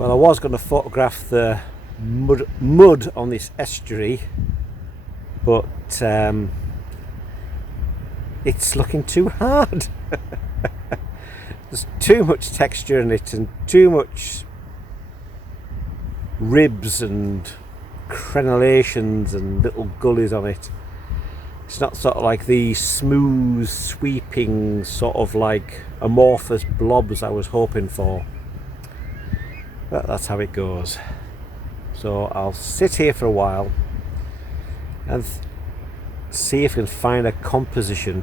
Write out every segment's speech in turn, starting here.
Well, I was going to photograph the mud on this estuary, but it's looking too hard. There's too much texture in it and too much ribs and crenellations and little gullies on it. It's not sort of like the smooth, sweeping, sort of like amorphous blobs I was hoping for. But that's how it goes. So I'll sit here for a while and see if I can find a composition,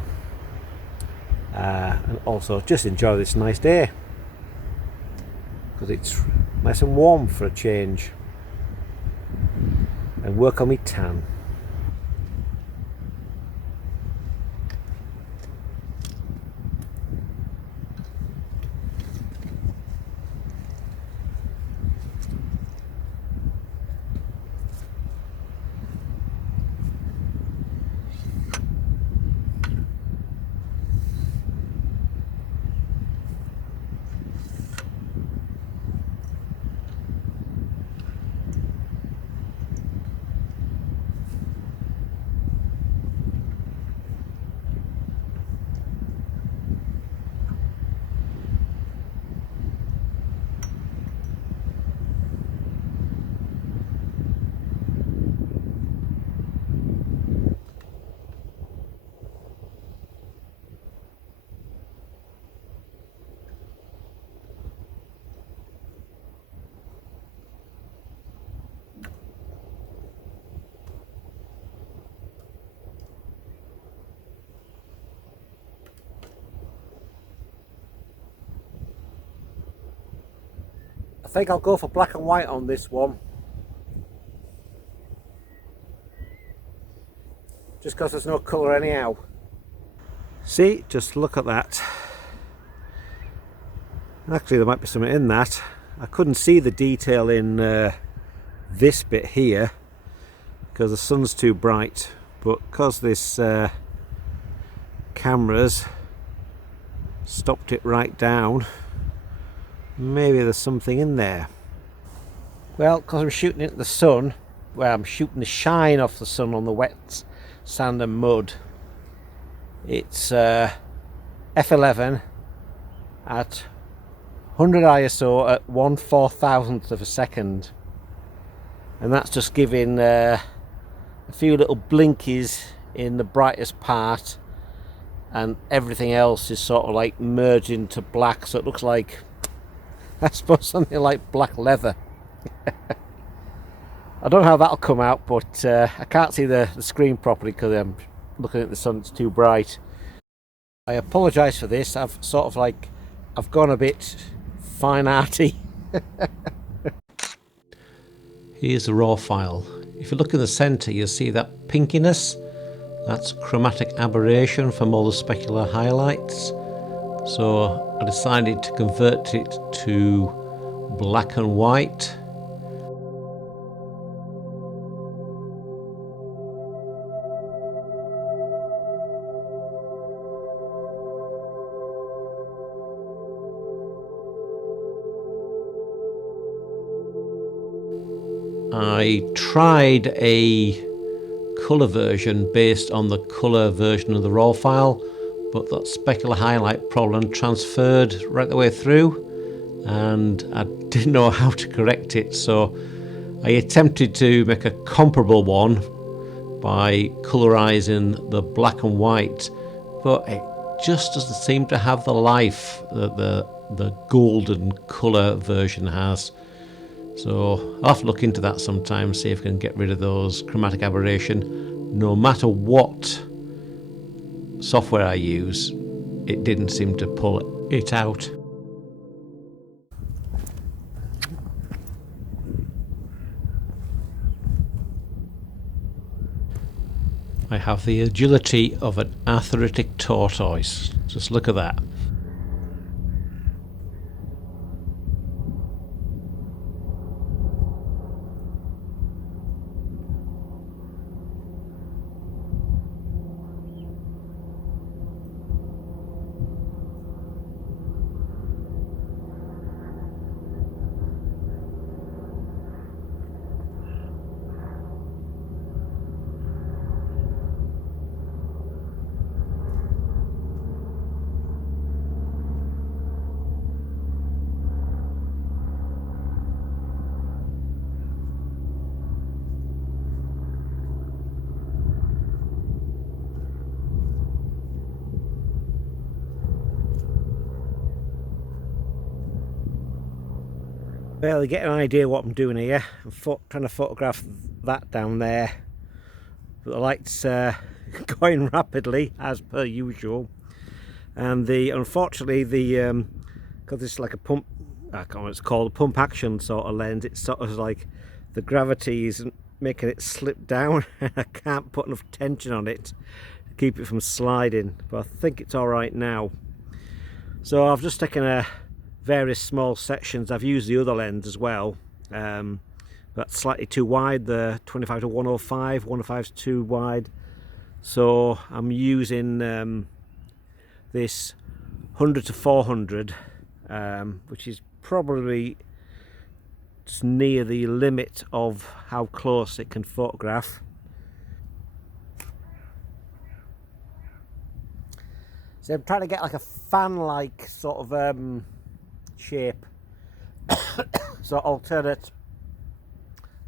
and also just enjoy this nice day, because it's nice and warm for a change, and work on my tan. I think I'll go for black and white on this one, just because there's no colour anyhow. See, just look at that. Actually, there might be something in that. I couldn't see the detail in this bit here because the sun's too bright, but because this camera's stopped it right down, maybe there's something in there. Well, because I'm shooting it at the sun, well, I'm shooting the shine off the sun on the wet sand and mud. It's f11 at 100 ISO at 1/4000th of a second, and that's just giving a few little blinkies in the brightest part, and everything else is sort of like merged into black, so it looks like, I suppose, something like black leather. I don't know how that'll come out, but I can't see the screen properly because I'm looking at the sun, it's too bright. I apologise for this. I've gone a bit fine arty. Here's the raw file. If you look in the centre, you'll see that pinkiness. That's chromatic aberration from all the specular highlights. So I decided to convert it to black and white. I tried a colour version based on the colour version of the raw file, but that specular highlight problem transferred right the way through and I didn't know how to correct it, so I attempted to make a comparable one by colorizing the black and white, but it just doesn't seem to have the life that the golden colour version has. So I'll have to look into that sometime, see if I can get rid of those chromatic aberration. No matter what software I use, it didn't seem to pull it out. I have the agility of an arthritic tortoise. Just look at that. Well, you get an idea what I'm doing here. I'm trying to photograph that down there, but the light's going rapidly as per usual, and unfortunately because it's like a pump, I can't know what it's called, a pump action sort of lens, it's sort of like the gravity isn't making it slip down and I can't put enough tension on it to keep it from sliding, but I think it's alright now. So I've just taken various small sections. I've used the other lens as well, but slightly too wide, the 25 to 105, 105 is too wide, so I'm using this 100 to 400, which is probably just near the limit of how close it can photograph. So I'm trying to get like a fan-like sort of shape, so alternate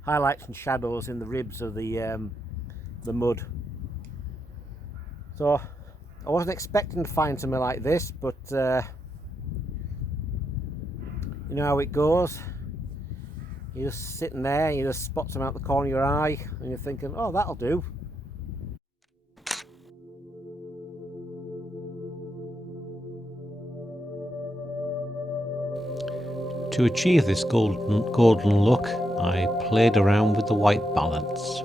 highlights and shadows in the ribs of the mud. So I wasn't expecting to find something like this, but you know how it goes. You're just sitting there, you just spot something out the corner of your eye, and you're thinking, oh, that'll do. To achieve this golden look, I played around with the white balance.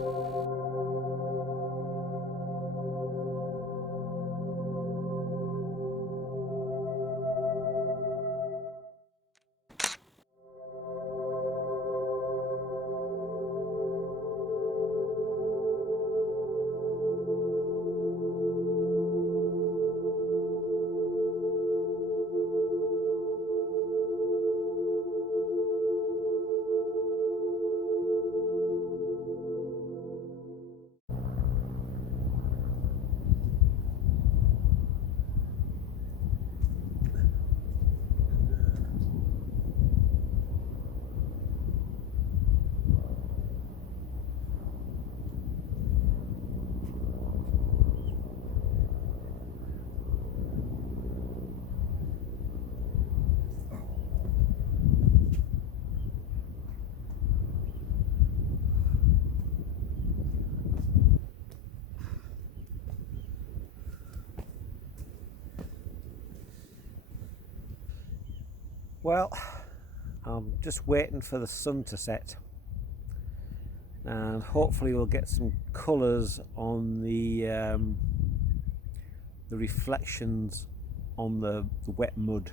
Well, I'm just waiting for the sun to set, and hopefully we'll get some colours on the reflections on the wet mud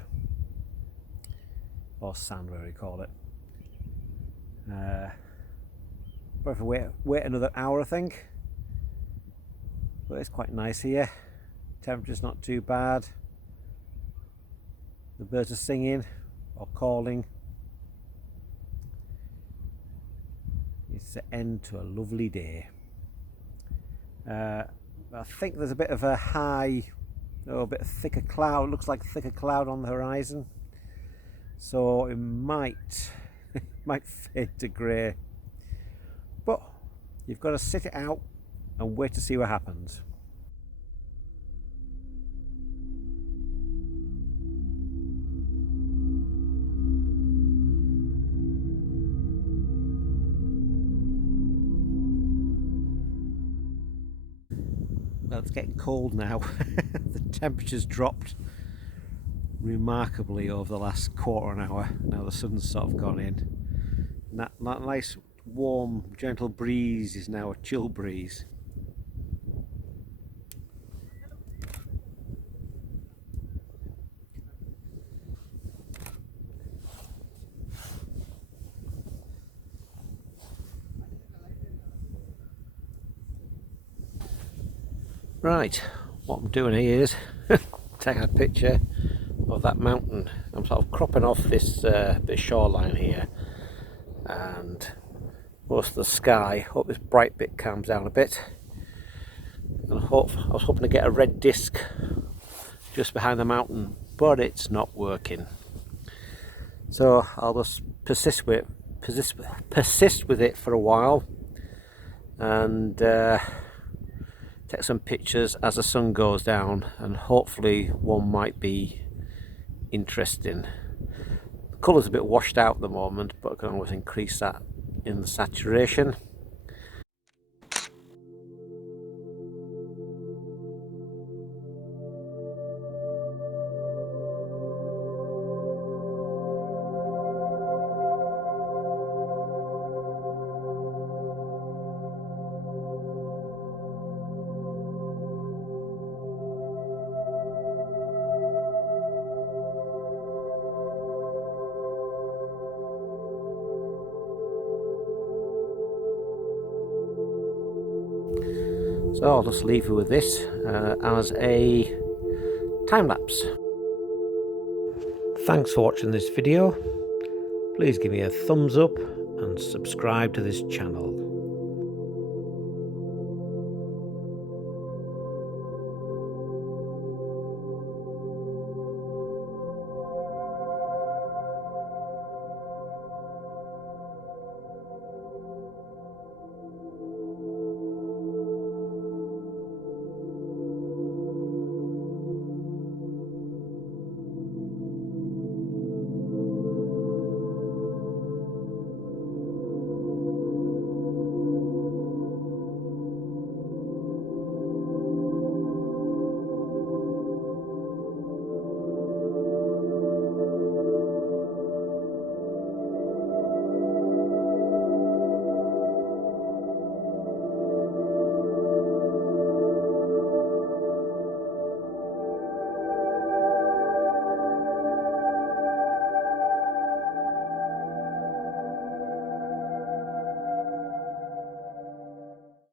or sand, whatever you call it. But if I wait another hour, I think. But it's quite nice here. Temperature's not too bad. The birds are singing or calling. It's the end to a lovely day. I think there's a bit of a a bit of thicker cloud. Looks like thicker cloud on the horizon, so it might fade to grey. But you've got to sit it out and wait to see what happens. Well, it's getting cold now. The temperature's dropped remarkably over the last quarter of an hour. Now the sun's sort of gone in. And that nice, warm, gentle breeze is now a chill breeze. Right, what I'm doing here is taking a picture of that mountain. I'm sort of cropping off this bit shoreline here and most of the sky. Hope this bright bit calms down a bit. And I was hoping to get a red disc just behind the mountain, but it's not working. So I'll just persist with it for a while and take some pictures as the sun goes down, and hopefully one might be interesting. colour's a bit washed out at the moment, but I can always increase that in the saturation. So I'll just leave you with this as a time-lapse. Thanks for watching this video. Please give me a thumbs up and subscribe to this channel.